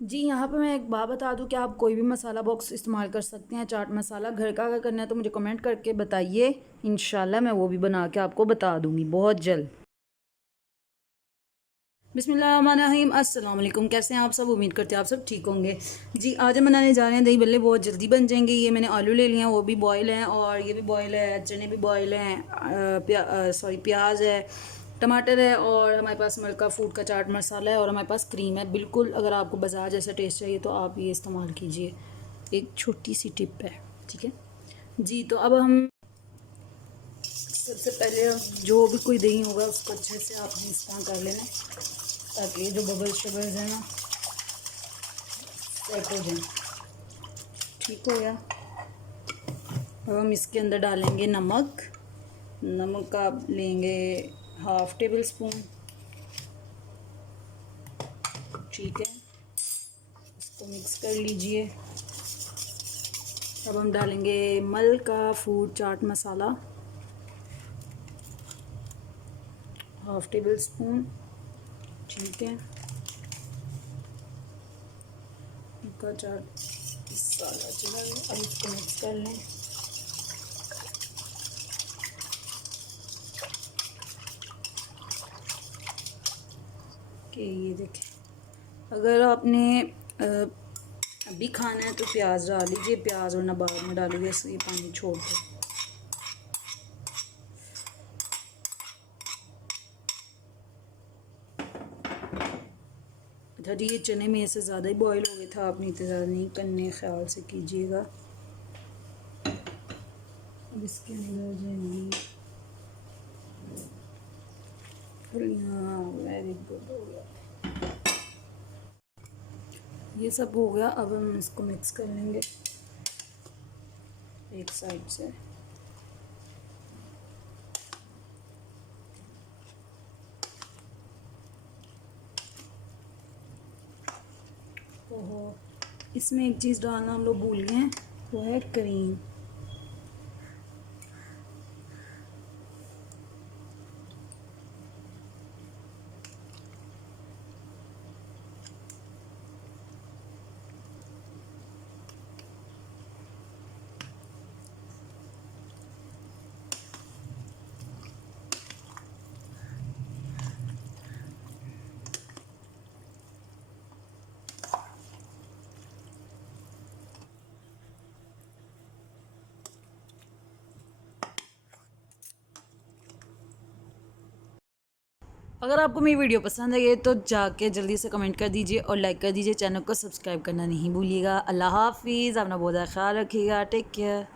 जी यहाँ पे मैं एक बात बता दूं कि आप कोई भी मसाला बॉक्स इस्तेमाल कर सकते हैं। चाट मसाला घर का अगर करना है तो मुझे कमेंट करके बताइए, इंशाल्लाह मैं वो भी बना के आपको बता दूंगी बहुत जल्द। बिस्मिल्लाहिर्रहमानिर्रहीम, अस्सलाम वालेकुम। कैसे हैं आप सब? उम्मीद करते हैं आप सब ठीक होंगे। जी आज हम बनाने जा रहे हैं दही भल्ले, बहुत जल्दी बन जाएंगे। ये मैंने आलू ले लिए हैं, वो भी बॉयल हैं, और ये भी बॉयल है, चने भी बॉयल हैं, प्याज है, टमाटर है, और हमारे पास मलका फूड का चाट मसाला है, और हमारे पास क्रीम है। बिल्कुल अगर आपको बाजार जैसा टेस्ट चाहिए तो आप ये इस्तेमाल कीजिए, एक छोटी सी टिप है, ठीक है जी। तो अब हम सबसे पहले जो भी कोई दही होगा उसको अच्छे से आपने इस तरह कर लेना, ताकि ये जो बबल्स शबल्स हैं ना सेट हो जाए। ठीक हो गया। अब हम इसके अंदर डालेंगे नमक। नमक आप लेंगे 1/2 टेबल स्पून, ठीक है, इसको मिक्स कर लीजिए। अब हम डालेंगे मलका food chaat masala 1/2 table spoon, ठीक है। का चाट मसाला चला गया, अब इसको मिक्स कर लें। कि ये देखें, अगर आपने अभी खाना है तो प्याज डाल लीजिए, प्याज वरना बाद में डालिए, इसलिए पानी छोड़ दो। अच्छा जी, ये चने में से ज़्यादा ही बॉयल हो गया था, आपने इतना ज़्यादा नहीं करने, ख्याल से कीजिएगा। अब इसके अंदर जाएंगी वेरी गुड, हो गया, ये सब हो गया। अब हम इसको मिक्स कर लेंगे एक साइड से। ओहो, इसमें एक चीज़ डालना हम लोग भूल गए हैं, वो है क्रीम। अगर आपको मेरी वीडियो पसंद आई तो जाके जल्दी से कमेंट कर दीजिए और लाइक कर दीजिए। चैनल को सब्सक्राइब करना नहीं भूलिएगा। अल्लाह हाफिज़, अपना बहुत ख्याल रखिएगा। Take care.